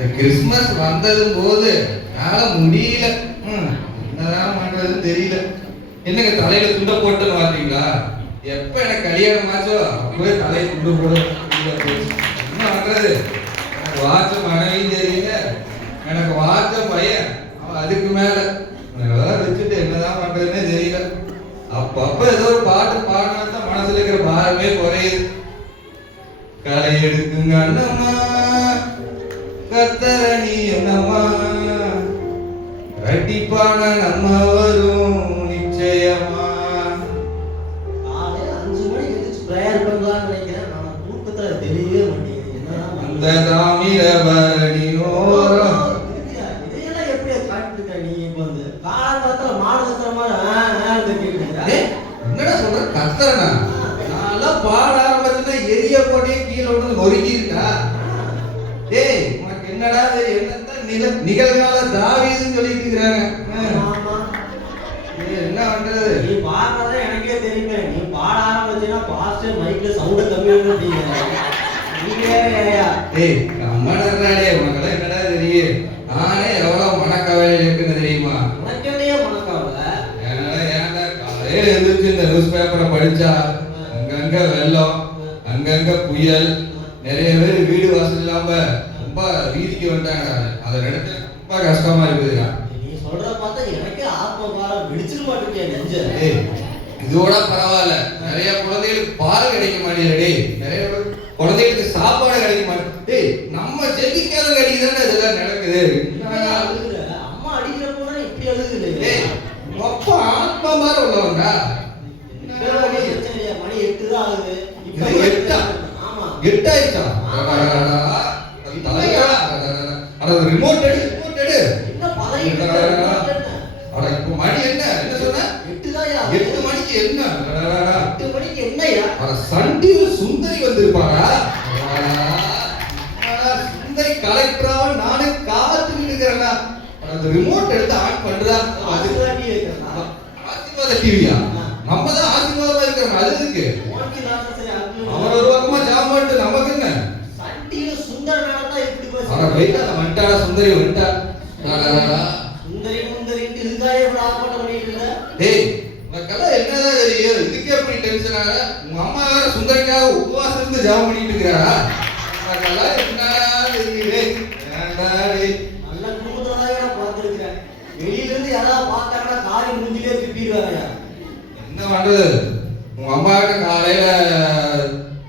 இந்த கிறிஸ்துமஸ் வந்ததும் போது என்னால முடியல. என்னதான் பண்றதுன்னு தெரியல. என்னங்க தலையில துண்டை போட்டுன்னு பார்த்தீங்களா? எப்ப எனக்கு கல்யாணம் ஆச்சோ அப்பவே தலையை துண்டு போட என்ன பண்றது? எனக்கு வாச்ச மனைவியும் தெரியல, எனக்கு வாச்ச பையன் அவன் அதுக்கு மேல வச்சுட்டு என்னதான் பண்றதுன்னே தெரியல. அப்பப்ப ஏதோ ஒரு பாட்டு பாடினா தான் மனசுல இருக்கிற பாரமே குறையுது. களை எடுக்குங்க அண்ணம்மா கத்தரணி என்னம்மா ரெட்டிப்பான நம்ம வரும் நிச்சயமா. காலையில 5 மணிக்கு எந்திரிச்சு பிரேயர் பண்ணலாம்னு நினைக்கிறேன். நான் தூக்கத்துல தெரியவே மாட்டேங்குது. என்னதான் அந்த தாமிரபரணியோரம் இதையெல்லாம் எப்படி காட்டுக்க? நீ இப்ப வந்து காலத்துல மாடு கத்துற மாதிரி கேட்குறீங்க. என்னடா சொல்ற? கத்தரனா? நான் பாட ஆரம்பிச்சுன்னா எரிய போட்டே கீழே விட்டு நொறுக்கி இருக்கா? டேய் உனக்கு என்னடா என்னத்தான் நிகழ்கால தாவீதுன்னு சொல்லிட்டு இருக்கிறாங்க. என்ன பண்றது? நீ பாடுறதே எனக்கே தெரியுமே. நீ பாட ஆரம்பிச்சுன்னா பாஸ்டர் மைக்ல சவுண்ட கம்மி பண்ணுறீங்க. நீ வேறயா? டேய் கம்மனறாடே, உனக்கெல்லாம் என்னடா தெரியும்? நானே எவ்வளவு மனக்கவலையில் இருக்குன்னு தெரியுமா? உனக்கு என்னையே மனக்கவலை? ஏன்டா காலையில எழுந்திரிச்சு இந்த நியூஸ் பேப்பரை படிச்சா அங்கங்க வெள்ளம், அங்கங்க புயல், நிறைய பேர் வீடு வாசல் இல்லாம ரொம்ப வீதிக்கு வந்துட்டாங்க. அதை நினைச்சா ரொம்ப கஷ்டமா இருக்குதுடா. நீ சொல்ற பார்த்தா எனக்கே ஆத்ம பாரம் பிடிச்சிட மாட்டேங்க நெஞ்ச. இதோட பரவாயில்ல, நிறைய குழந்தைகளுக்கு பால் கிடைக்க மாட்டேங்குது. நிறைய குழந்தைகளுக்கு சாப்பாடு கிடைக்க மாட்டேங்குது. நம்ம ஜெபிக்காத கிடைக்குதானே இதெல்லாம் நடக்குது. அம்மா அடிக்கிற போனா இப்படி அழுகுது. அப்பா ஆத்மா மாதிரி உள்ளவன்டா. மணி 8 தான் ஆகுது. ஆமா 8 ஆயிடுச்சா? ரிமோட் எடு. என்ன பதவிட்டு அட இப்போ மணி என்ன சொன்ன? 8 தான்யா. 8 மணிக்கு என்ன? 8 மணிக்கு என்னையா? அட சண்டி சுந்தரி வந்திருப்பாரா? சுந்தரி கலெக்டராவ நானே காத்துக்கிட்டு இருக்கிறேன்னா. அந்த ரிமோட் எடுத்து ஆன் பண்றா. அதுதான் டிவி வைக்கிறா. ஆசீர்வாத டிவியா? நம்ம தான் ஆசீர்வாதமா இருக்கிறோம். அது இருக்கு அவர் ஒரு பக்கமா ஜாம் பண்ணிட்டு நமக்கு என்ன? சண்டியில சுந்தரனால தான் இப்படி பேசுறாங்க. அட வெயிட்டா வந்துட்டாடா சுந்தரி வந்துட்டா. சுந்தரின்ட்டு இதுக்காக இவ்வளவு ஆர்ப்பாட்டம் பண்ணிட்டு இருந்த? டேய் உனக்கெல்லாம் என்னதான் தெரியும்? இதுக்கே எப்படி டென்ஷன் ஆக? உங்க அம்மா வேற சுந்தரிக்காக உபவாசம் இருந்து ஜாம் பண்ணிட்டு இருக்கிறாரா? உனக்கெல்லாம் என்னடா தெரியுது? ஏன்டா டேய்? நல்ல குடும்பத்துல தான் நான் பார்த்துருக்கிறேன். வெளியில இருந்து யாராவது பார்த்தாங்கன்னா காரி மூஞ்சிலே திப்பிடுவாங்க. என்ன பண்றது? உங்க அம்மா கிட்ட காலையில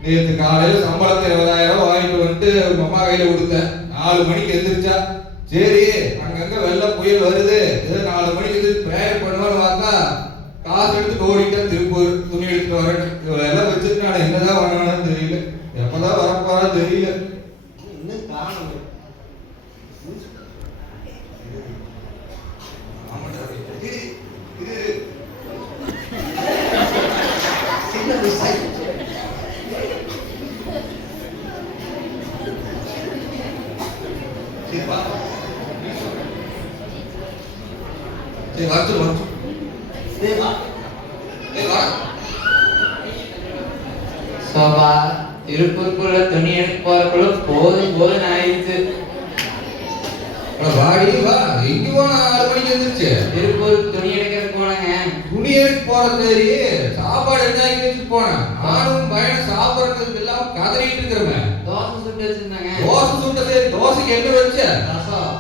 நேற்று காலையில சம்பளத்தை 20,000 வாங்கிட்டு வந்துட்டு உங்க அம்மா கையில கொடுத்தேன். 4 மணிக்கு எந்திரிச்சா சரி அங்கங்க வெள்ள புயல் வருது, ஏதோ 4 மணிக்கு எந்திரிச்சு பிரேயர் பண்ணுவான்னு பார்த்தா காசு எடுத்து ஓடிட்டேன். திருப்பூர் துணி எடுத்துட்டு வரேன். இவ்வளவு எல்லாம் வச்சுட்டு நான் என்னதான் பண்ணணும்னு தெரியல. எப்பதான் வரப்போறா தெரியல. இன்னும் காணும். சோபா திருப்பூருக்குள்ள துணி எடுக்க போறக்குள்ள போதும் ஆயிடுச்சு. வாடி வா. எங்க போனா 6 மணிக்கு எந்திரிச்சு? திருப்பூருக்கு துணி எடுக்கிறதுக்கு போனாங்க. துணி எடுக்க போறது சரி, சாப்பாடு எடுத்தாக்கி வச்சு போனேன். நானும் பையனை சாப்பிடறதுக்கு எல்லாம் கதறிட்டு இருக்கிறேன். தோசை சுட்டு வச்சிருந்தாங்க. தோசை சுட்ட சரி, தோசைக்கு என்ன வச்ச? ரசம்.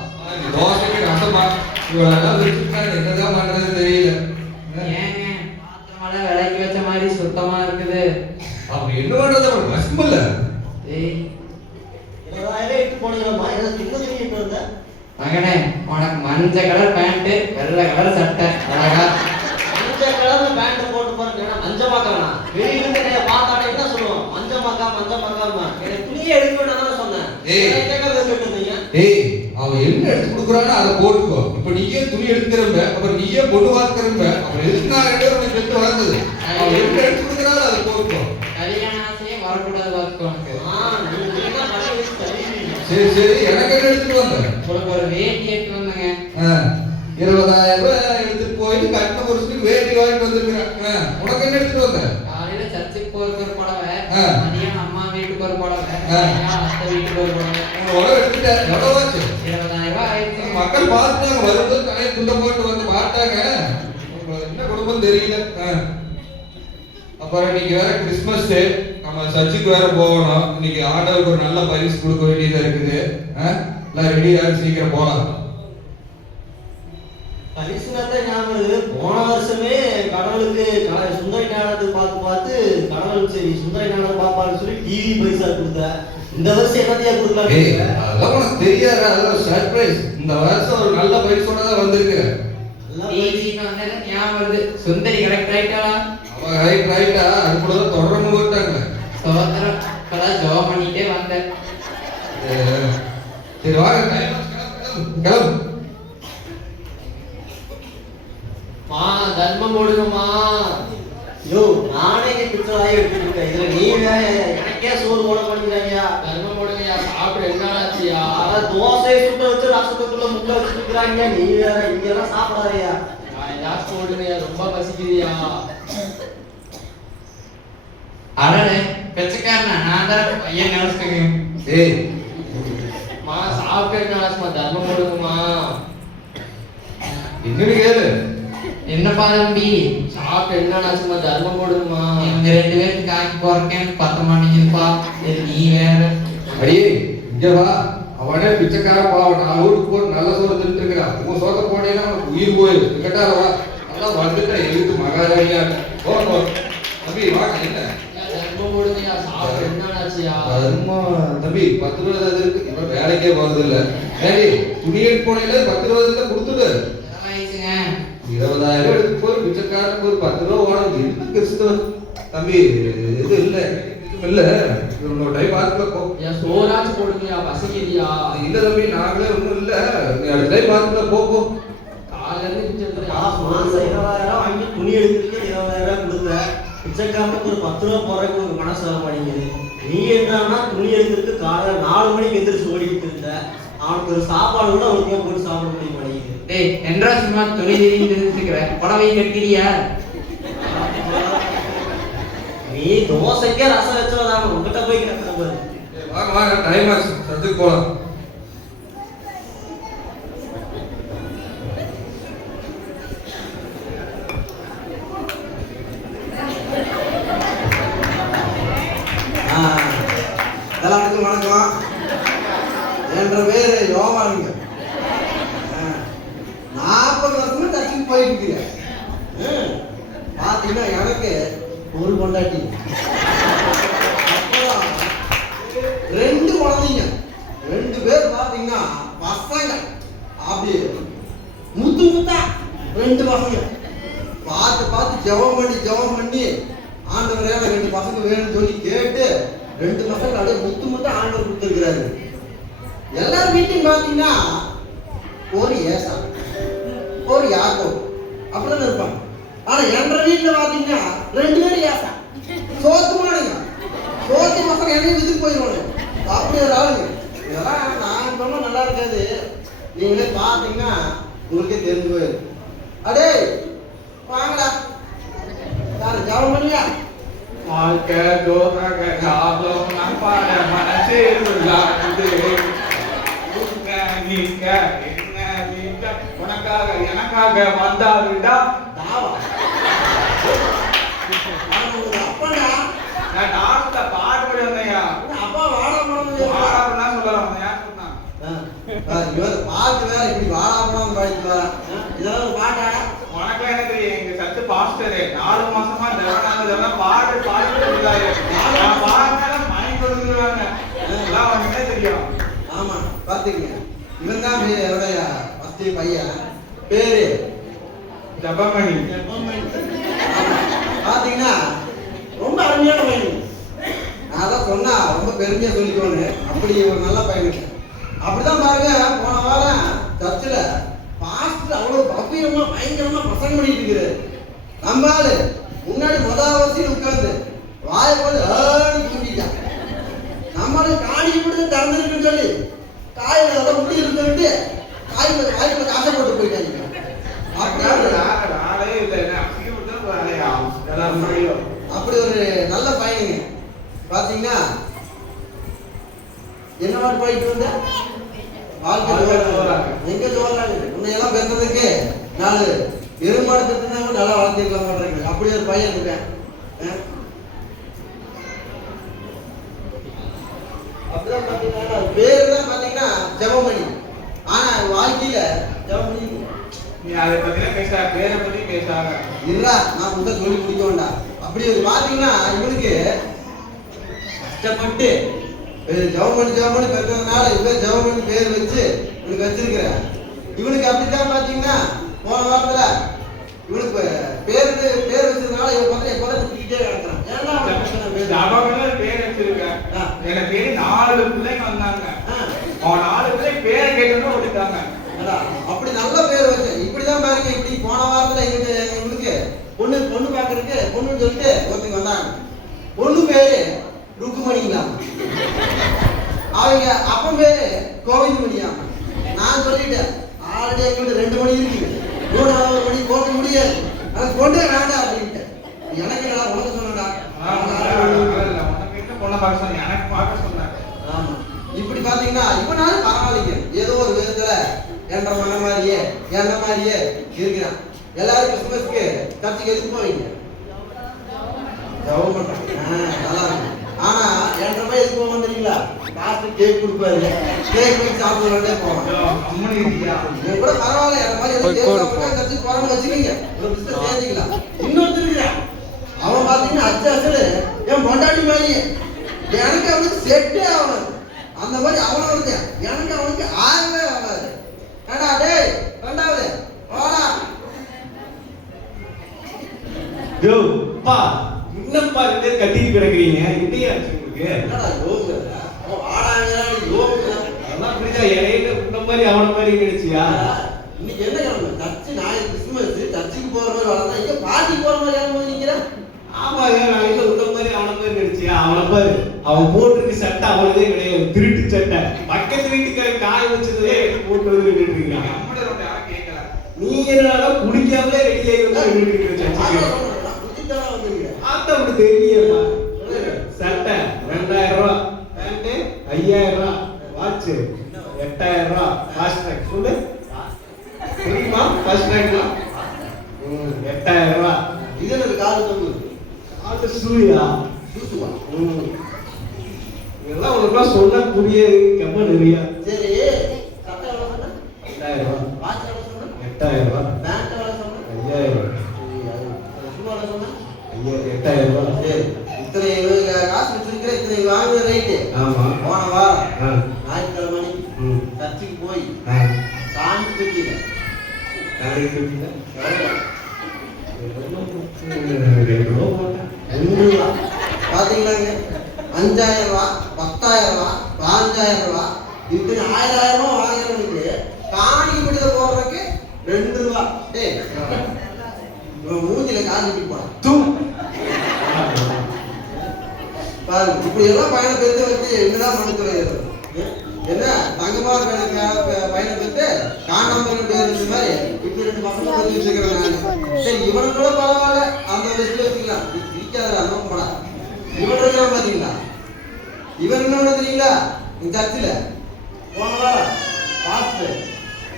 தோசைக்கு ரசமா? இவ்வளவு வச்சுட்டாங்க. என்னதான் பண்றது தெரியல. ஏங்க பாத்திரமெல்லாம் விலைக்கு வச்ச மாதிரி சுத்தமா இருக்குது. அப்ப என்ன பண்றது? அவன் வசமில்ல. ஏய் 20,000 இட்டு போனீங்களா? என்ன திங்க திங்கிட்டு வந்த? மகனே உனக்கு மஞ்சள் கலர் பேண்ட், வெள்ளை கலர் சட்டை அழகா. மஞ்சள் கலர்ல பேண்ட் போட்டு பாருங்க. மஞ்சள் மாக்கானா? வெளியில இருந்து என்ன பார்த்தானே என்ன சொல்லுவான்? மஞ்சள் மாக்கா எனக்கு துணியே எடுக்க வேண்டாம்னு சொன்னேன். கேட்கறது கேட்டுருந்தீங்க. ஏய் அவன் என்ன எடுத்து கொடுக்குறானோ அதை போட்டுக்கோ. இப்ப நீயே துணி எடுத்துக்கிறம்ப, அப்புறம் நீயே பொண்ணு பார்க்கிறம்ப, அப்புறம் எதுக்கு நான் 2 பேரும் பெற்று வளர்ந்தது? அவன் என்ன எடுத்து கொடுக்குறானோ அதை போட்டுக்கோ. கல்யாண ஆசையே வரக்கூடாது பார்த்துக்கோ. சரி எனக்கு என்ன எடுத்துட்டு வந்த? உனக்கு ஒரு வேட்டி எடுத்து வந்தேங்க. 20,000 ரூபாய் எடுத்துட்டு போயிட்டு கட்டின புருஷனுக்கு வேட்டி வாங்கிட்டு வந்திருக்கிறேன். உனக்கு என்ன எடுத்துட்டு வந்த? காலையில சர்ச்சுக்கு போறதுக்கு ஒரு புடவை, மதியம் அம்மா வீட்டுக்கு ஒரு புடவை, அத்தை வீட்டுக்கு ஒரு புடவை. உனக்கு எடுத்துட்டேன். எவ்வளவு ஆச்சு? எல்லாரும் பார்த்துட்டாங்க, வரும்போது தலையை துண்ட போட்டு வந்து பார்த்தாங்க. என்ன குடும்பம் தெரியல. அப்புறம் இன்னைக்கு வேற கிறிஸ்மஸ், நம்ம சர்ச்சுக்கு வேற போகணும். இன்னைக்கு ஆண்டவருக்கு ஒரு நல்ல பரிசு கொடுக்க வேண்டியதா இருக்குது. எல்லாம் ரெடியா, சீக்கிரம் போலாம். பரிசுதான் ஞாபகம். போன வருஷமே கடவுளுக்கு சுந்தரி நாடகத்துக்கு பார்த்து கடவுள் சரி சுந்தரி நாடகம் பார்ப்பான்னு சொல்லி டிவி பரிசா கொடுத்த. இந்த வருஷம் என்னத்தையா கொடுக்கலாம்? அதெல்லாம் உனக்கு தெரியாது, அதெல்லாம் சர்ப்ரைஸ். இந்த வருஷம் ஒரு நல்ல பரிசோட தான் வந்திருக்கு. ஞாபகம் வருது. சுந்தரி கரெக்ட் ஆயிட்டாளா? அவ ரைட்டா, அது கூட தான் தொடர்ந்து போட்டாங்க. சோதரம் இப்பதான் ஜோம் பண்ணிட்டே வந்தேன். சரி வாங்க, கிளம்பு. மா தர்மம் போடுங்கம்மா. யோ நானே பிச்சராய் எடுத்துட்டு இருக்கேன். இதுல நீ வேற எனக்கே சோறு போட பண்ணிக்கிறாங்க. தர்மம் போடுங்கயா, சாப்பிட என்ன ஆச்சியா? தோசை சுட்ட வச்சு ரசத்துக்குள்ள முட்டை வச்சுக்கிறாங்க. நீ வேற இங்கெல்லாம் சாப்பிடாதயா. ஏதாச்சும் போடுங்கயா, ரொம்ப பசிக்குதியா. அடடே பிச்சைக்காரனா, நான் தான் பையன் நினைச்சுக்கேன். ஏய் மா சாப்பிட்டு என்ன ஆச்சுமா? தர்மம் போடுங்கம்மா. என்னன்னு கேளு. என்னப்பா தம்பி? சாப்பிட்டு என்ன ஆச்சுமா? தர்மம் போடுங்கம்மா. இவங்க 2 பேருக்கு காக்கி போறேன் பத்த மாட்டேங்குதுப்பா. நீ வேற. அடியே இங்க வா. அவனே பிச்சைக்கார பாவம். நான் ஊருக்கு போட்டு நல்ல சோறு தின்னுட்டு இருக்கிறான். உன் சோத்த போனேன்னா உனக்கு உயிர் போயிடும். கேட்டால வா, நல்லா வந்துட்டா எழுத்து மகாராணியா போ. தம்பி வாங்க. என்ன தர்மம் போடுங்கயா, சாப்பிட்டு என்ன ஆச்சியா? தம்பி 10 ரூபா அது இருக்கு. இவன் வேலைக்கே போறது இல்ல. சரி துணி எடுத்து போனீங்களே 10 ரூபா கொடுத்துடு. 20,000 எடுத்து போய் பிச்சைக்காரனுக்கு ஒரு 10 ரூபா ஓடும். என்ன கிறிஸ்துவ தம்பி இது இல்ல இல்ல, இன்னொரு டைம் பார்த்துக்கலாம் போ. சோறாச்சு போடுங்கயா, பசிக்குதியா? இல்ல தம்பி, நாங்களே ஒண்ணும் இல்ல, நீ அடுத்த டைம் பார்த்துக்கலாம் போ. காலையில மாசம் 20,000 வாங்கி துணி எடுக்கிறதுக்கு 20,000 கொடுத்த. பிச்சைக்காரனுக்கு ஒரு 10 ரூபா போறதுக்கு உங்க மனசு வர மாட்டேங்குது. நீ என்னன்னா துணி எடுக்கிறதுக்கு காலையில 4 மணிக்கு எந்திரிச்சு ஓடிக்கிட்டு இருந்த. அவனுக்கு ஒரு சாப்பாடு கூட ஒழுங்கா போட்டு சாப்பிட முடிய மாட்டேங்குது. டேய் என்றா சும்மா துணி தெரிஞ்சுக்கிற புடவை கட்டிக்கிறியா? நீ தோசைக்கே ரசம் வச்சவதாங்க உங்ககிட்ட போய் கேட்க. வாங்க வாங்க, டைம் ஆச்சு, சத்துக்கு போலாம். எல்லாத்துக்கும் வணக்கம். என்ற பேரு யோகாங்க. 40 வருஷமா சர்ச்சுக்கு போயிட்டு இருக்கிறேன். பார்த்தீங்கன்னா எனக்கு ஒரு பொண்டாட்டி, அப்புறம் 2 குழந்தைங்க, 2 பேர் பார்த்தீங்கன்னா பசங்க. அப்படி முத்து முத்தா 2 பசங்க. பார்த்து ஜெபம் பண்ணி ஆண்டவரே 2 பசங்க வேணும்னு சொல்லி கேட்டு 2 பசங்க அப்படியே முத்து ஆண்டவர் கொடுத்துருக்கிறாரு. எல்லார் வீட்டையும் பார்த்தீங்கன்னா ஒரு ஏசா, ஒரு யாக்கோபு அப்படிதான் இருப்பாங்க. ஆனா என்ற வீட்டுல பாத்தீங்கன்னா 2 பேரும் ஏசா, சோத்து மாடுங்க. சோத்து பசங்க என்னையும் விதிக்கு போயிடுவாங்க. அப்படி ஒரு ஆளுங்க. இதெல்லாம் நான் சொன்னா நல்லா இருக்காது. நீங்களே பாத்தீங்கன்னா உங்களுக்கே தெரிஞ்சு போயிடும். அடே வாங்கடா, யாரு ஜாபம் பண்ணியா? வாழ்க்கை தோறாக லாபம் நம்பாட மனசே உள்ளாது. நீங்க என்ன நீங்க உனக்காக எனக்காக வந்தாருடா தாவா அப்படா. நான் டான்ஸ்ல பாட்டு பாடி வந்தேயா. அப்பா வாடாமலாம் சொல்லலாம் யார் சொன்னாங்க? இவர் பாட்டு வேற இப்படி வாடாமலாம் பாடிட்டு வர. இதெல்லாம் ஒரு பாட்டாடா? உனக்கு என்ன தெரியும்? எங்க சத்து பாஸ்டர் 4 மாசமா தேவனானதெல்லாம் பாட்டு பாடிட்டு இருந்தாரு. நான் பாடினால மைண்ட் கொடுத்துருவாங்க. எல்லாம் உனக்கு என்ன தெரியும்? ஆமா பாத்தீங்க, இவன் தான் என்னுடைய ஃபர்ஸ்ட் பையன். பேரு ஜபமணி. பாத்தீங்கன்னா ரொம்ப அருமையான பையன். நான் தான் சொன்னா ரொம்ப பெருமையா சொல்லிக்கோன்னு. அப்படி ஒரு நல்ல பையன். அப்படிதான் பாருங்க, போன வாரம் சர்ச்சில் பாஸ்டர் அவ்வளவு பவ்யமா பயங்கரமா பிரசங்கம் பண்ணிட்டு இருக்கிறாரு. நம்ம ஆளு முன்னாடி முதல் வரிசையில் உட்கார்ந்து வாயை போது தூண்டிட்டான். நம்மளுக்கு காணிக்கு மட்டும் திறந்துருக்குன்னு சொல்லி காயில அதை முடி இருக்க விட்டு காய்க்குள்ள காசை போட்டு போயிட்டாங்க. அப்படி ஒரு நல்ல பையனுங்க. பாத்தீங்கன்னா என்ன பாட்டு பாடிட்டு வந்த? வாழ்க்கை ஜோறாங்க. எங்க ஜோறாங்க? உன்னையெல்லாம் பெற்றதுக்கு 4 எருமாடு பெற்றுனா நல்லா வளர்த்திருக்கலாம் மாட்டேங்க. அப்படி ஒரு பையன் இருக்கேன். அப்படிதான் பாத்தீங்கன்னா பேரு தான் பாத்தீங்கன்னா ஜெபமணி. ஆனா வாழ்க்கையில ஜெபமணி நீ அதை பத்தி பேச, பேரை பத்தி பேசாத. இல்ல நான் உங்க சொல்லி முடிக்க வேண்டாம். அப்படி ஒரு பாத்தீங்கன்னா இவனுக்கு கஷ்டப்பட்டு ஜெபமணி பெற்றதுனால இவன் ஜெபமணி பேர் வச்சு இவனுக்கு வச்சிருக்கிறேன். இவனுக்கு அப்படித்தான் பாத்தீங்கன்னா போன வாரத்துல இவனுக்கு பேர் வச்சதுனால இவன் பார்த்தா எப்போதும் திட்டிகிட்டே கிடக்குறான். ஏன்னா பேர் வச்சிருக்கேன். எனக்கு பேரு 4 பிள்ளைங்க வந்தாங்க. அவன் 4 பிள்ளை பேரை கேட்டோன்னு ஓடிட்டாங்க. அப்படி நல்ல பேர் வச்சு இப்படிதான் பாருங்க. இப்படி போன வாரத்துல இவனுக்கு பொண்ணு பாக்குறதுக்கு பொண்ணுன்னு சொல்லிட்டு ஒருத்தங்க வந்தாங்க. பொண்ணு பேரு ருக்குமணிங்களா, அவங்க அப்பன் பேரு கோவிந்தமணியாமா. நான் சொல்லிட்டேன் ஆல்ரெடி எங்கிட்ட 2 மணி இருக்கு, 3வது மணி போக முடியாது, அது கொண்டே வேண்டாம் அப்படின்ட்டு. எனக்கு என்ன உனக்கு சொன்னடா, எனக்கு பார்க்க சொன்னாங்க. ஆமா இப்படி பாத்தீங்கன்னா இவனால பரவாயில்லைங்க, ஏதோ ஒரு விதத்துல என்ற மன மாதிரியே என்ன மாதிரியே இருக்கிறான். எல்லாரும் கிறிஸ்துமஸ்க்கு சர்ச்சுக்கு எதுக்கு போவீங்க? ஜெபம் பண்றாங்க. நல்லா இருக்கு. ஆனா என்ற மாதிரி எதுக்கு போவோம் தெரியுங்களா? பாஸ்டர் கேக் கொடுப்பாரு, கேக் வச்சு சாப்பிடுறதே போவோம். இது கூட பரவாயில்ல, என்ற மாதிரி எதுவும் கேக் சாப்பிடுறா சர்ச்சுக்கு போறோம்னு வச்சுக்கீங்க, ஒரு பிசினஸ் சேர்த்துக்கலாம். இன்னொருத்தர் இருக்கிறான், அவன் பாத்தீங்கன்னா அச்சாசல் என் பொண்டாட்டி மாதிரியே, எனக்கு அவனுக்கு செட்டே ஆகாது. அந்த மாதிரி அவனை வருத்தேன், எனக்கு அவனுக்கு ஆகவே ஆகாது. ஏடா டேய் 2வது வாடா. யோ பா, என்னப்பா ரெண்டு பேர் கட்டிட்டு கிடக்குறீங்க? இப்படியே ஆச்சு உங்களுக்கு? என்னடா யோக அவன் வாடாங்கடா யோக அதெல்லாம் அப்படிதான். இடையில உன்ன மாதிரி அவன மாதிரி நினைச்சியா? இன்னைக்கு என்ன கிழமை? சர்ச்சு நாளைக்கு கிறிஸ்துமஸ், சர்ச்சுக்கு போற மாதிரி வளர்ந்தா இங்க பார்ட்டிக்கு போற மாதிரி யாரும் போய் நிக்கிறேன். ஆமாங்க, நான் இல்ல உன்ன மாதிரி அவன மாதிரி நினைச்சியா? அவனை பாரு, அவன் போட்டிருக்க சட்டை அவனதே கிடையாது, திருட்டு சட்டை. பக்கத்து வீட்டுக்காரன் காய வச்சதே எடுத்து போட்டு வந்து நின்றுட்டு இருக்கான். நீ என்னடா குடிக்காமலே ரெடி ஆகி வந்து நின்றுட்டு இருக்க? ஆத்தா அப்படி தெரியலையேப்பா. சட்டை 2000 ரூபா, பேண்ட் 5000 ரூபா, வாட்ச் 8000 ரூபா, ஃபாஸ்ட் ட்ராக் சொல்லு தெரியுமா? ஃபாஸ்ட் ட்ராக்லாம் 8000 ரூபா. இது என்ன கால் தொங்கு? அது சூயா சூசுவா. இதெல்லாம் உனக்கு சொன்னா புரியாது, கம்ம நிறைய. சரி சட்டை எவ்வளவு சொன்ன? 8000 ரூபா. வாட்ச் எவ்வளவு சொன்ன? 8000 ரூபா. பேண்ட் எவ்வளவு சொன்ன? 5000 ரூபா. சும்மா எவ்வளவு சொன்ன? 8000 ரூபா. சரி இத்தனை காசு வச்சிருக்கிற, இத்தனை வாங்குற ரேட்டு. ஆமா. போன வாரம் ஞாயிற்றுக்கிழமை சர்ச்சுக்கு போய் சாமி கட்டிட பாத்தீங்களாங்க, 5000 ரூபா, 10000 ரூபா, 15000 ரூபா, இத்தனை 1000 ரூபா வாங்குறவனுக்கு காணிக்கு பிடித்த போடுறதுக்கு 2 ரூபா. டேய் இவன் மூஞ்சில காஞ்சிட்டு போறான் பாரு. இப்படி எல்லாம் பையனை பெற்று வச்சு என்னதான் மனுத்துறை என்ன தங்கமா பையனை பெற்று காணாம பேர் மாதிரி இப்படி 2 பசங்க பத்தி வச்சுக்கிறேன். சரி இவனுக்கு கூட பரவாயில்ல, அந்த லிஸ்ட்ல வச்சுக்கலாம். பிடிக்காத அனுப்ப போடா. இவன் இருக்கிறான் பாத்தீங்களா? இவன் என்ன தெரியுங்களா? இந்த சர்ச்சில் போன வாரம் பாஸ்டர்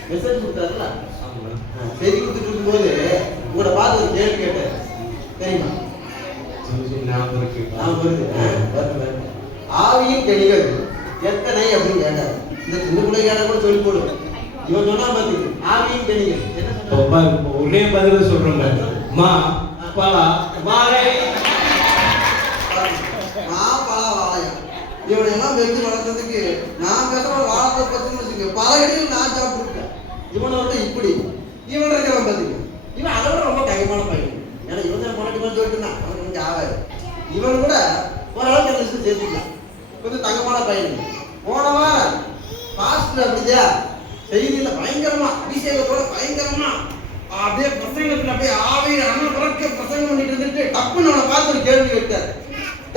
மெசேஜ் கொடுத்தாருல, செய்தி கொடுத்துட்டு இருக்கும்போது உங்களோட பார்த்து ஒரு கேள்வி கேட்டேன் தெரியுமா? ஆவியின் கனிகள் எத்தனை அப்படின்னு கேட்டாரு. இந்த சின்ன பிள்ளைக்கார கூட சொல்லி போடு. இவன் சொன்னா பாத்தீங்க ஆவியின் கனிகள் என்ன? ஒரே பதில் சொல்றேன், மா பலா வாழை. பலா வாழையா? இவனை எல்லாம் வெற்றி வளர்த்ததுக்கு நான் பேசுற வாழத்தை பத்தி வச்சுக்க பல இடையில் நான் சாப்பிட்டுருக்கேன். இவனை வந்து இப்படி இவன் இருக்கிறவன் பாத்தீங்க, இவன் அதை விட ரொம்ப தங்கமான பையன். ஏன்னா இவன் தான் முன்னாடி மாதிரி சொல்லிட்டு இருந்தான், அவனுக்கு கொஞ்சம் ஆகாது. இவன் கூட ஓரளவுக்கு அந்த லிஸ்ட் சேர்த்துக்கலாம், கொஞ்சம் தங்கமான பையன். போன வாரம் பாஸ்டர் அப்படியா செய்தியில பயங்கரமா அபிஷேகத்தோட பயங்கரமா அப்படியே பிரசங்கத்துல அப்படியே ஆவியில அண்ணன் புறக்க பிரசங்கம் பண்ணிட்டு இருந்துட்டு டப்புன்னு அவனை பார்த்து ஒரு கேள்வி கேட்டார்,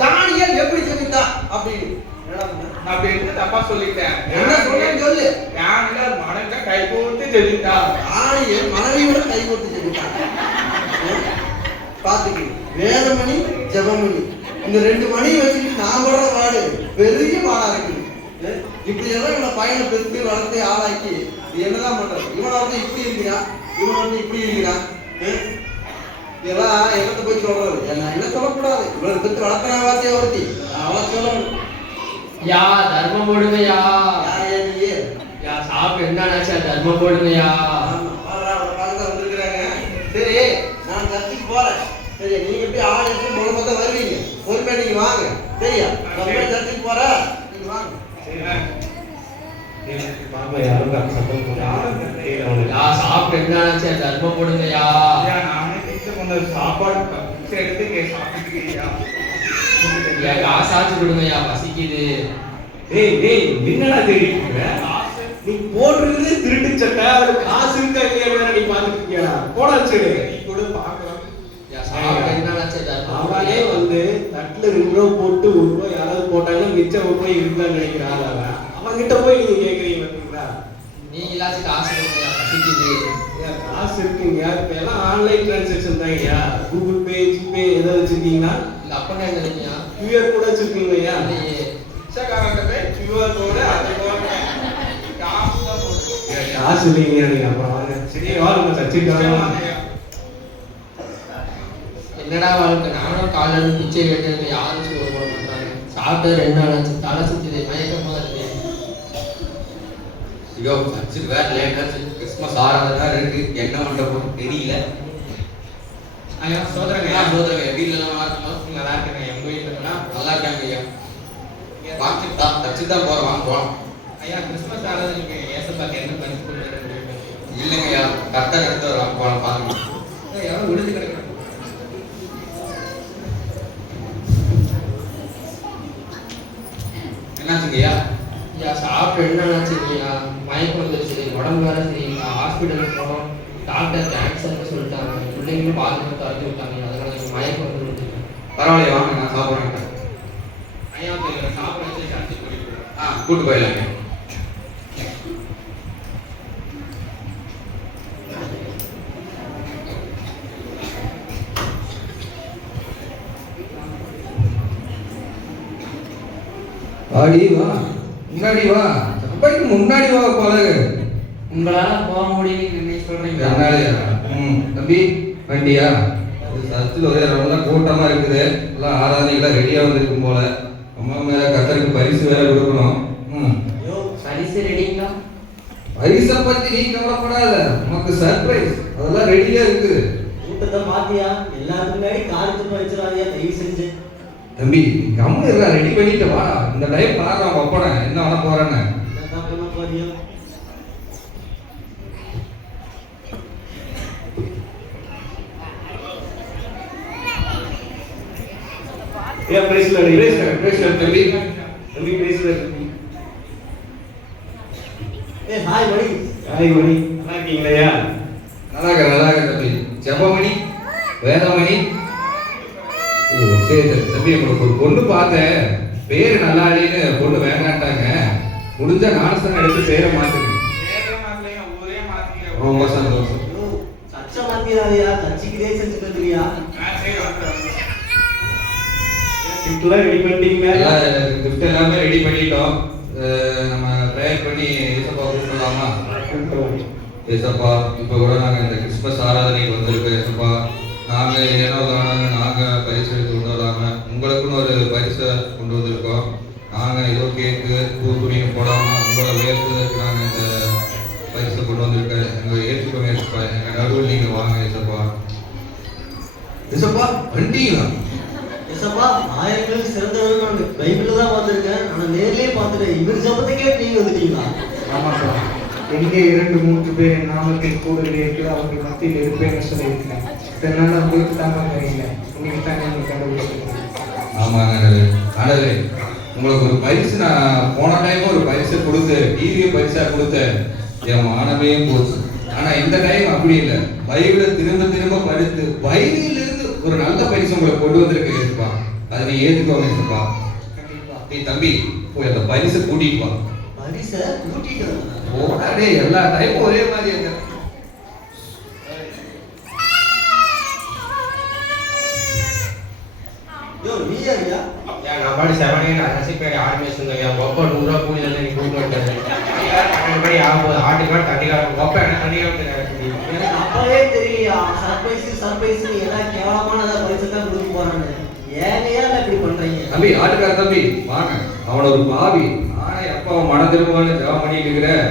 தானியேல் எப்படி சொல்லிட்டா அப்படின்னு. அப்படி தப்பா சொல்லிட்டேன். என்ன சொல்றேன்னு சொல்லு. மனங்க கை போட்டு சொல்லிட்டா. தானியேல் மனைவியோட கை போட்டு சொல்லிட்டான். பாத்துக்க, வேதமணி ஜெபமணி இந்த 2 மணி வச்சுக்கிட்டு நான் படுற பாடு பெரிய பாடா இருக்குது. இப்படி எல்லாம் இவனை பையனை பெற்று வளர்த்து ஆளாக்கி இது என்னதான் பண்றது? இவனை வந்து இப்படி இருக்கிறான், இவனை வந்து இப்படி இருக்கிறான். இதெல்லாம் என்னத்தை போய் சொல்றது? என்ன சொல்லக்கூடாது. இவனை பெற்று வளர்த்தனா வார்த்தையை ஒருத்தி அவளை சொல்லணும். யா தர்மம் போடுங்கயா. யாரையா நீ? யா சாப்பிட்டு என்னாச்சா தர்மம் போடுங்கயா. வந்திருக்கிறாங்க. சரி, நான் சர்ச்சுக்கு போறேன். சரி, நீங்க எப்படி ஆள் எடுத்து மூலமா தான் வருவீங்க. பொறுமையா நீங்க வாங்க. சரியா? நம்ம சர்ச்சுக்கு போறேன். நீங்க வாங்க. பாப்பா யாரும் சத்தம் போடுறாங்க. யா சாப்பிட்டு என்னாச்சா தர்மம் போடுங்கயா. நானே வீட்டுல கொஞ்சம் சாப்பாடு எடுத்து சாப்பிட்டுக்கிறியா? யா காசாச்சு கொடுங்கயா, பசிக்குது. ஏய் என்னடா தேடிட்டு இருக்க? நீ போட்டிருக்கிறது திருட்டு சட்டை, அதுல காசு இருக்கா இல்லையா வேற நீ பாத்துட்டு இருக்கியா? போடா சரி, நீ கூட பாக்கலாம். யா சாப்பிட்டு என்னாச்சா தர்மம் அவனே வந்து தட்டுல 2 ரூபா போட்டு 1 ரூபாய் யாராவது போட்டாங்கன்னா மிச்சம் 1 ரூபாய் இருக்குதான்னு நினைக்கிறாள். அவன் கிட்ட போய் நீங்க கேக்குறீங்க பாத்தீங்களா? நீங்களாச்சும் காசு கொடுங்கயா, பசிக்குது. ஏன் காசு இருக்குங்க? இப்ப எல்லாம் ஆன்லைன் டிரான்சாக்ஷன் தாங்கய்யா. கூகுள் பே, ஜிபே ஏதாவது வச்சிருக்கீங்களா? இல்ல அப்பனா என்ன நினைக்கியா? QR code வச்சிருக்கீங்கய்யா? இல்லையே. QR கோடு அது போடுங்க. காசு இல்லைங்க நீங்க அப்புறம் வாங்க. சரி வா நம்ம சர்ச்சுக்கு வரலாம். என்னடா வாழ்க்கை, நானும் காலையில இருந்து பிச்சை கேட்டு யாரும் சோறு போட மாட்டாங்க. சாப்பிட்டு 2 நாள் ஆச்சு, தலை சுத்துது, மயக்கமா இருக்கு. ஐயோ சர்ச்சுக்கு வேற லேட் ஆச்சு. கிறிஸ்மஸ் ஆறாவது இருக்கு. என்ன பண்ண போறது தெரியல. ஐயா சோதரங்க. சோதரங்க வீட்டுல எல்லாம் நல்லா இருக்குமா? நல்லா இருக்கேங்க. எங்க வீட்டுல நல்லா இருக்காங்க ஐயா. வாங்க சர்ச்சுக்கு தான் போறோம், வாங்க போலாம். ஐயா கிறிஸ்மஸ் ஆராதனைக்கு ஏசப்பாக்கு என்ன பரிசு கொடுக்குறது? இல்லைங்க ஐயா, கரெக்டாக எடுத்து வரோம், போலாம் பாருங்க. யாரும் விழுந்து கிடக்குறாங்க. என்னாச்சுங்க ஐயா? யா சாப்பிட்டு 2 நாள் ஆச்சுங்கய்யா, மயக்கம் வந்துருச்சு, உடம்பு வேற சரியில்லை. ஹாஸ்பிட்டலுக்கு போனோம், டாக்டர் கேன்சர்னு சொல்லிட்டாங்க. பிள்ளைங்களும் பாதுகாப்பு தரச்சு விட்டாங்க. அதனால எனக்கு மயக்கம் வந்து பரவாயில்லையா, வாங்க நான் சாப்பிட்றேன். ஐயா சாப்பிட வச்சு சர்ச்சைக்கு கூட்டிட்டு போறோம். கூட்டு போயிடலாங்க. வாடி வா, முன்னாடி வா, சப்பைக்கு முன்னாடி வா பழகு. உங்களால போக முடியும்னு நீ சொல்றீங்க. அதனாலயா? தம்பி வண்டியா? சர்ச்சில் ஒரே ரொம்ப கூட்டமா இருக்குது. எல்லாம் ஆராதனைகளாம் ரெடியா வந்திருக்கும் போல. அம்மா மேல கத்தருக்கு பரிசு வேற கொடுக்கணும். பரிசு ரெடிங்களா? பரிசை பத்தி நீ கவலைப்படாத, நமக்கு சர்ப்ரைஸ் அதெல்லாம் ரெடியா இருக்குது. கூட்டத்தை மாத்தியா, எல்லாத்துக்கும் முன்னாடி காரியத்துக்கு வச்சிடாதியா தயவு செஞ்சு. தம்பி கம்மு எல்லாம் ரெடி பண்ணிட்டு வா. இந்த டைம் பாக்கலாம் பப்பன என்ன பண்ண போறேன்னு. என்ன பண்ண போறியா? ஏன் பிரைஸ்ல தம்பி தம்பி பிரைஸ்ல ஹாய் மணி. ஹாய் மணி, நல்லா இருக்கீங்களா? நல்லா இருக்க தம்பி. ஜெபமணி, வேதமணி. ஓ சரி தம்பி, உங்களுக்கு ஒரு பொண்ணு பார்த்தேன். பேரு நல்லா இல்லைன்னு பொண்ணு வேண்டான்ட்டாங்க. முடிஞ்ச நானசனம் எடுத்து பேரை மாத்துங்க. ரொம்ப சந்தோஷம். சச்சை மாத்திராதியா, சர்ச்சைக்குதே செஞ்சுட்டு வந்துறியா? கிஃப்ட்லாம் ரெடி பண்ணிட்டீங்களா? கிஃப்ட் எல்லாமே ரெடி பண்ணிட்டோம். நம்ம ப்ரேயர் பண்ணி ஏசப்பா கூப்பிடலாமா? ஏசப்பா இப்போ கூட நாங்கள் இந்த கிறிஸ்மஸ் ஆராதனைக்கு வந்திருக்கோம். ஏசப்பா நாங்கள் ஏனோ நாங்கள் பரிசு எடுத்து கொண்டு வராமல் உங்களுக்குன்னு ஒரு பரிசை கொண்டு வந்திருக்கோம். நாங்கள் ஏதோ கேக்கு பூ துணியை போடாமல் உங்களை உயர்த்துவதற்கு நாங்கள் இந்த பரிசை கொண்டு வந்திருக்கேன். எங்களை ஏற்றுக்கோங்க ஏசப்பா. எங்கள் நடுவில் நீங்கள் வாங்க ஏசப்பா. ஏசப்பா வண்டிங்களா? ஏசப்பா ஆயிரங்கள் சிறந்தவர்கள் நான் பைபிள்ல தான் பார்த்திருக்கேன். ஆனா நேர்லயே பார்த்துட்டேன். இவர் ஜபத்தை கேட்டு நீங்க வந்துட்டீங்களா? ஆமாப்பா, எங்கே 2-3 பேர் என் நாமத்தில் கூடுதல் இருக்குது அவர்கள் மத்தியில் இருப்பேன்னு சொல்லியிருக்கிறேன். இதனால உங்களுக்கு தாங்க தெரியல, உங்களுக்கு தான் நீங்கள் கண்டுபிடிச்சிருக்கீங்க. ஆமாங்க ஆனது, உங்களுக்கு ஒரு பரிசு நான் போன டைம் ஒரு பரிசை கொடுத்து டிவியை பரிசா கொடுத்தேன். என் மானமே போச்சு. ஆனா இந்த டைம் அப்படி இல்லை. பைபிளை திரும்ப திரும்ப படித்து பைபிளிலிருந்து ஒரு நல்ல பரிசு உங்களுக்கு கொண்டு வந்திருக்க ஏசுப்பா. அதை நீ ஏத்துக்கோங்க ஏசுப்பா. நீ தம்பி போய் அந்த பரிசை கூட்டிட்டு வா. பரிசை கூட்டிட்டு வந்தா போடாடே, எல்லா டைமும் ஒரே மாதிரி இருக்கு. யோ நீ யாரியா? நான் பாடி 7 ரசிப்பேன் ஆர்மேஷன் ஒப்ப 100 ரூபா கூலி நீ கொடுக்க சாப்பிடுறது ஆட்டுக்காடு தண்ணி காட்டும் அப்ப என்ன தண்ணி காட்டு எனக்கு அப்பவே தெரியலையா சர்ப்ரைஸ் ஏதாவது கேவலமான பரிசு தான் கொடுக்க போறான்னு. ஏனையா இப்படி பண்றீங்க? தம்பி ஆட்டுக்கார தம்பி வாங்க, அவன ஒரு பாவி நானே எப்ப அவன் மனம் திரும்புவான்னு ஜெபம் பண்ணிட்டு இருக்கிறேன்.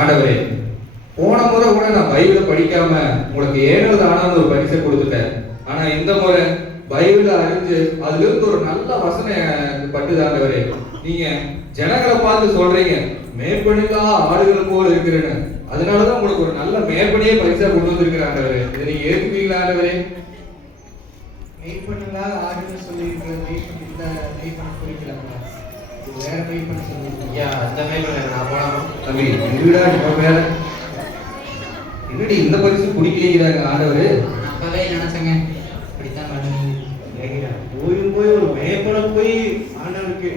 ஆண்டவரே, போன முறை கூட நான் பைபிளை படிக்காம உங்களுக்கு ஏனோ தானான்னு ஒரு பரிசை கொடுத்துட்டேன். ஆனா இந்த முறை பைபிளை அறிஞ்சு அதுல இருந்து ஒரு நல்ல வசனம் பட்டுது. ஆண்டவரே, நீங்க ஜனங்களை பார்த்து சொல்றீங்க மேற்படிலா ஆடுகள் போல இருக்கிறேன்னு. அதனாலதான் உங்களுக்கு ஒரு நல்ல மேற்படியே பரிசா கொண்டு வந்திருக்கிறேன். ஆண்டவரே, இதை நீங்க ஏற்குவீங்களா? ஆண்டவரே, மெய்ப்பண்ணில்லாத ஆடுன்னு சொல்லியிருக்கிற மெய்ப்பண்ண குறிக்கலாமா? வேற மெய்ப்பண்ண சொல்லியிருக்கீங்க. ஐயா அந்த மெய்ப்பண்ண நான் போலாமா? தம்பி எங்கடா இப்ப வேற என்னடி இந்த பரிசு குடிக்கிறீங்கிறாங்க? ஆண்டவரே, அப்பவே நினைச்சேங்க இப்படித்தான் பண்ணுவீங்க. போய் ஒரு மேப்படம் போய் ஆண்டவருக்கு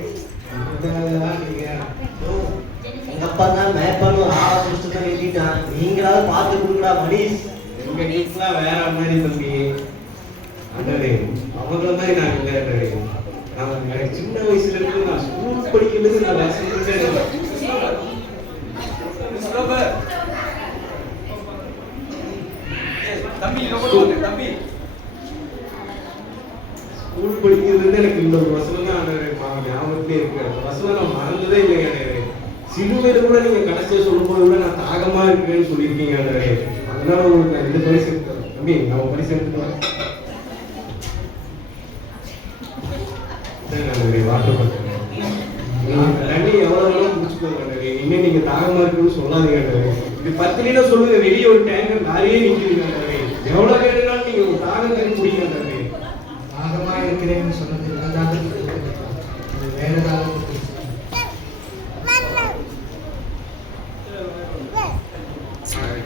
எங்க அப்பா தான் மேப்பான்னு ஒரு ஆளை புடிச்சுட்டு நிறுத்திட்டான். நீங்களாவது பார்த்து கொடுக்குறா மணிஷ். எங்க நீட்லாம் வேற மாதிரி தம்பி. ஆண்டவரே, அவங்கள மாதிரி நான் இல்லை. நான் எனக்கு சின்ன வயசுல இருந்து நான் ஸ்கூல் படிக்கிறது நான் வசதிட்டேன். தம்பி ஸ்கூல் படிக்கிறது எனக்கு இந்த ஒரு வசனம் தான் ஞாபகத்திலே இருக்கு. அந்த வசனம் நான் மறந்ததே இல்லைங்க. சிலுவையில கூட நீங்க கடைசியா சொல்லும்போது கூட நான் தாகமா இருக்கிறேன்னு சொல்லியிருக்கீங்க. அதனால உங்களுக்கு நான் இந்த பரிசு எடுத்தேன். தம்பி நான் பரிசு எடுத்துக்கலாம். வாட்டர் தண்ணி எவ்வளவு குடிச்சுக்கோங்க. இனிமே நீங்க தாகமா இருக்குன்னு சொல்லாதீங்க. இது 10 லிட்டர் சொல்லுங்க. வெளியே ஒரு டேங்கர் நிறைய நிற்கிறீங்க. எவ்வளவு வேணும்னாலும் நீங்க ஒரு தாகம் தண்ணி குடிங்க. ஆகமா இருக்கிறேன்னு சொன்னது இதுதான். வேற ஏதாவது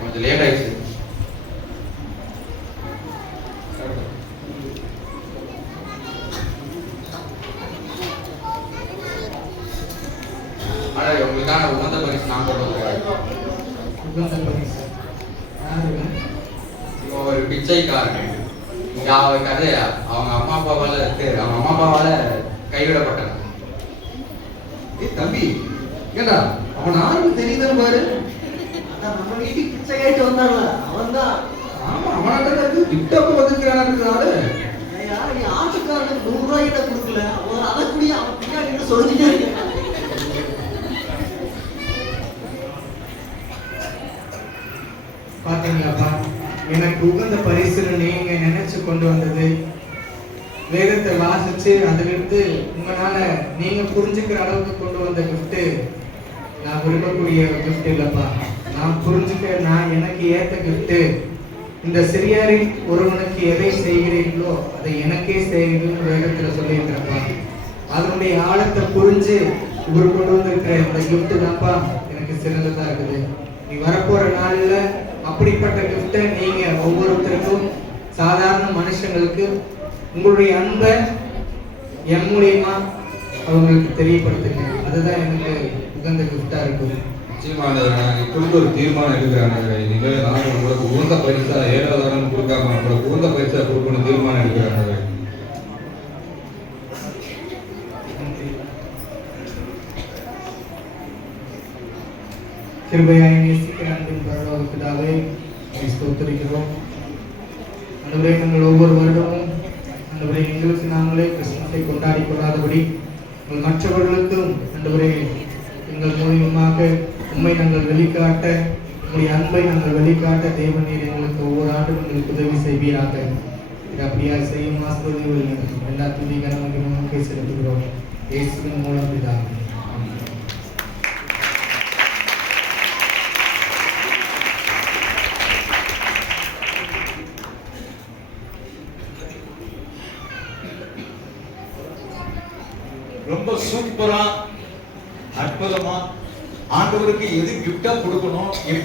கொஞ்சம் லேட் ஆயிடுச்சு. உங்களுக்கான உகந்த பரிசு நான் கொண்டு வந்திருக்கேன். உகந்த பரிசு யாருங்க? ஒரு பிச்சைக்காரன். இங்க அவன் கதை அவங்க அம்மா அப்பாவால கைவிடப்பட்டாங்க. தம்பி ஏண்டா அவன் யாருன்னு தெரியுதுன்னு பாரு. நம்ம வீட்டுக்கு பிச்சை கேட்டு வந்தாங்க. அவன் தான். ஆமா, அவனாட்ட கிட்டப்ப வந்துருக்கானு. நீ ஆட்டுக்காரனுக்கு 100 ரூபாய் கிட்ட கொடுக்கல. அவன் அதை கூடிய அவன் பின்னாடி சொல்லிட்டே இருக்க. பாத்தீங்களாப்பா, எனக்கு உகந்த பரிசுன்னு நீங்க நினைச்சு கொண்டு வந்தது வேதத்தை வாசிச்சு அதிலிருந்து உங்களால நீங்க புரிஞ்சுக்கிற அளவுக்கு கொண்டு வந்த கிஃப்ட் நான் விரும்பக்கூடிய கிஃப்ட் இல்லப்பா. நான் எனக்கு ஏத்த கிஃப்ட் இந்த சிறியாரில் ஒருவனுக்கு எதை செய்கிறீர்களோ அதை எனக்கே செய்யுதுன்னு வேதத்துல சொல்லியிருக்கிறப்பா. அதனுடைய ஆழத்தை புரிஞ்சு இவர் கொண்டு வந்திருக்கிற இந்த கிஃப்ட் தான்ப்பா எனக்கு சிறந்ததா இருக்குது. நீ வரப்போற நாள்ல அப்படிப்பட்ட கிஃப்டை நீங்க ஒவ்வொருத்தருக்கும் சாதாரண மனுஷங்களுக்கு உங்களுடைய அன்பை என் மூலியமா அவங்களுக்கு தெரியப்படுத்துங்க. அதுதான் எனக்கு உகந்த கிஃப்டா இருக்கும். இப்பொழுது ஒரு தீர்மானம் எடுக்கிறாங்க. இனிமேல் நான் உங்களுக்கு உகந்த பரிசா 7வது ஆண்டு கொடுக்காம உங்களுக்கு உகந்த பரிசா கொடுக்கணும் தீர்மானம் எடுக்கிறாங்க. கிருபையாய் நேசிக்கிற அன்பின் பரலோக பிதாவே, ஸ்தோத்திரிக்கிறோம். ஆண்டவரே, நாங்கள் ஒவ்வொரு வருடமும் ஆண்டவரே எங்களுக்கு நாங்களே கிறிஸ்துமஸை கொண்டாடி கொள்ளாதபடி மற்றவர்களுக்கும் ஆண்டவரே எங்கள் மூலியமாக உண்மை நாங்கள் வெளிக்காட்ட, உங்களுடைய அன்பை நாங்கள் வெளிக்காட்ட தேவநீர் எங்களுக்கு ஒவ்வொரு ஆண்டும் எங்களுக்கு உதவி செய்வீராக. இது அப்படியா செய்யும் ஆசிரியர்கள் எல்லா துதிகரமாக நமக்கு செலுத்துகிறோம். இயேசுவின் மூலம் பிதாவே. ரொம்ப சூப்பரா அற்புதமா ஆண்டவருக்கு எது கிஃப்டா கொடுக்கணும், எப்படி